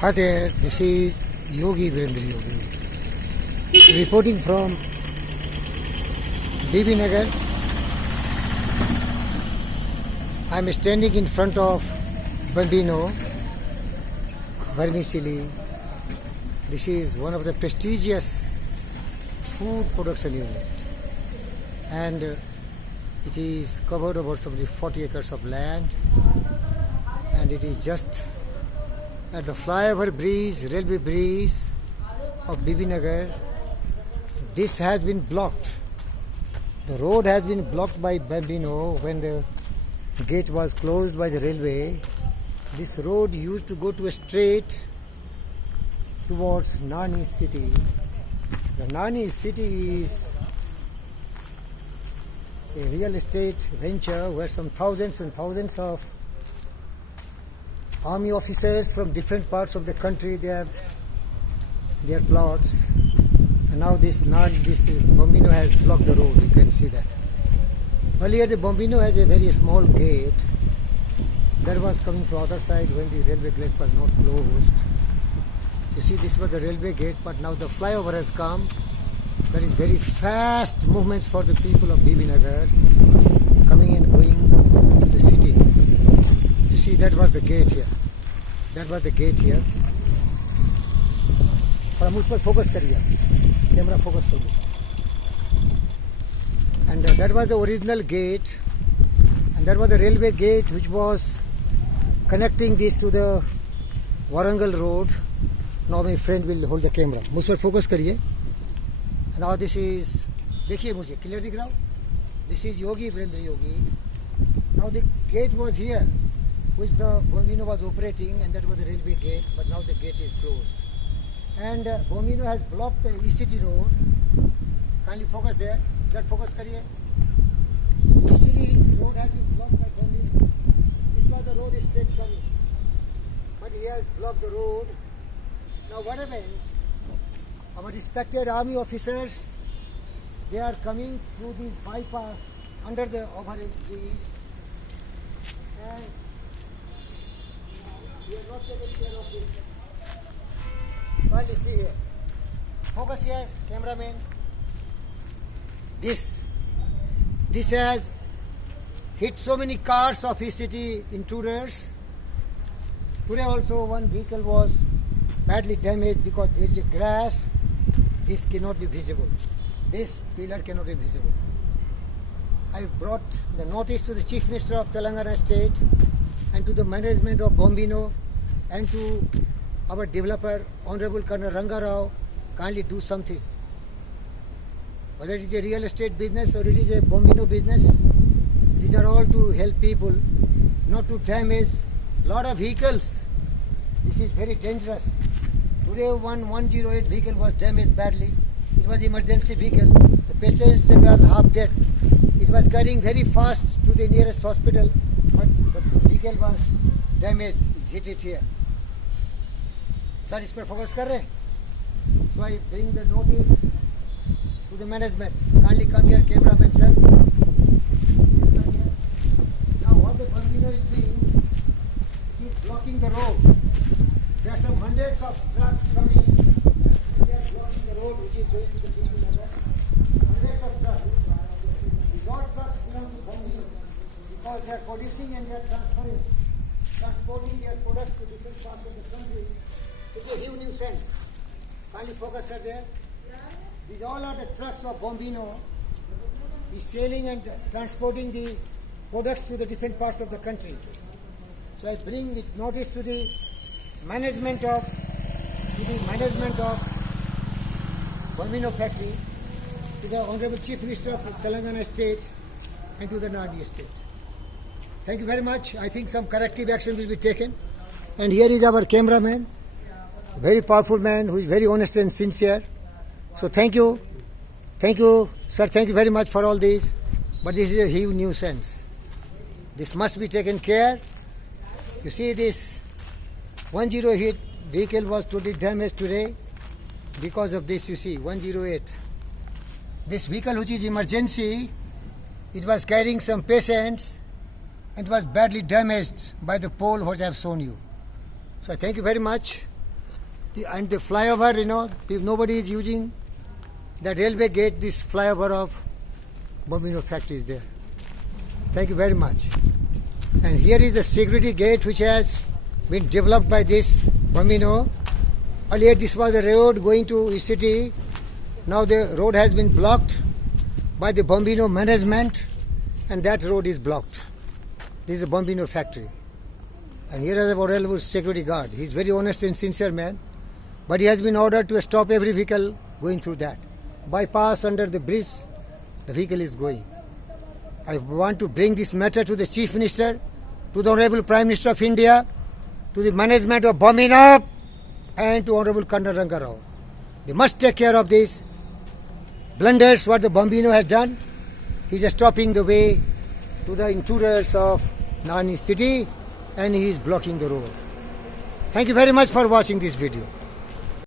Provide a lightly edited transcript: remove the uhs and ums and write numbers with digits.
Hi there, this is Yogi Virendra Yogi, reporting from BB Nagar. I am standing in front of Bambino Vermicelli. This is one of the prestigious food production unit, and it is covered over some 40 acres of land, and it is just at the flyover bridge, railway bridge of BB Nagar. This has been blocked. The road has been blocked by Bambino when the gate was closed by the railway. This road used to go to a straight towards Nani city. The Nani city is a real estate venture where some thousands and thousands of army officers from different parts of the country, they have their plots. And now this Bambino has blocked the road, you can see that. Earlier the Bambino has a very small gate that was coming from other side when the railway gate was not closed. You see, this was the railway gate, but now the flyover has come. There is very fast movements for the people of BB Nagar coming and going to the city. You see, that was the gate here. That was the gate here. थोड़ा मुझ पर focus करिए, camera focus कर दो. And that was the original gate, and that was the railway gate which was connecting this to the Warangal road. Now my friend will hold the camera. मुझ पर focus करिए. Now this is, देखिए मुझे clear दिख रहा हो? This is Yogi Virendra Yogi. Now the gate was here, which the Bambino was operating, and that was the railway gate, but now the gate is closed. And Bambino has blocked the ECT road. Kindly focus there. That focus kariye. ECT road has been blocked by Bambino. This was the road straight coming, but he has blocked the road. Now what happens? Our respected army officers, they are coming through the bypass under the overhead bridge, and we are not taking care of this. Kindly see here. Focus here, cameraman. This has hit so many cars of city intruders. Today also one vehicle was badly damaged because there is a grass. This cannot be visible. This pillar cannot be visible. I brought the notice to the Chief Minister of Telangana State and to the management of Bambino and to our developer, Honorable Colonel Ranga Rao. Kindly do something. Whether it is a real estate business or it is a Bambino business, these are all to help people, not to damage lot of vehicles. This is very dangerous. Today 108 vehicle was damaged badly. It was emergency vehicle. The patient was half dead. It was carrying very fast to the nearest hospital, but the vehicle was damaged. It hit it here. Sir, इस पर focus कर रहे? So I bring the notice to the management. Kindly come here, cameraman sir. Now what the Bambino is doing, he is blocking the road. There are some hundreds of trucks coming. They are blocking the road which is going to the BB Nagar. Hundreds of trucks. These all trucks belong to Bambino because they are producing and they are transporting their products to different parts of the country. It's a huge nuisance. Kindly focus sir there. These all are the trucks of Bambino. He's selling and transporting the products to the different parts of the country. So I bring the notice to the management of Bambino factory, to the Honorable Chief Minister of Telangana State and to the Nadi State. Thank you very much. I think some corrective action will be taken. And here is our cameraman, a very powerful man who is very honest and sincere. So thank you sir, thank you very much for all this. But this is a huge nuisance. This must be taken care. You see, this 108 vehicle was totally damaged today because of this. You see, 108. This vehicle which is emergency, it was carrying some patients and was badly damaged by the pole which I have shown you. So I thank you very much. And the flyover, nobody is using that railway gate, this flyover of Bambino factory is there. Thank you very much. And here is the security gate which has been developed by this Bambino. Earlier this was a road going to city. Now the road has been blocked by the Bambino management, and that road is blocked. This is a Bambino factory. And here is our security guard. He is very honest and sincere man. But he has been ordered to stop every vehicle going through that. Bypass under the bridge, the vehicle is going. I want to bring this matter to the Chief Minister, to the Honorable Prime Minister of India, to the management of Bambino, and to Honorable Karnal Ranga Rao. They must take care of these blunders what the Bambino has done. He is stopping the way to the intruders of Nani city, and he is blocking the road. Thank you very much for watching this video.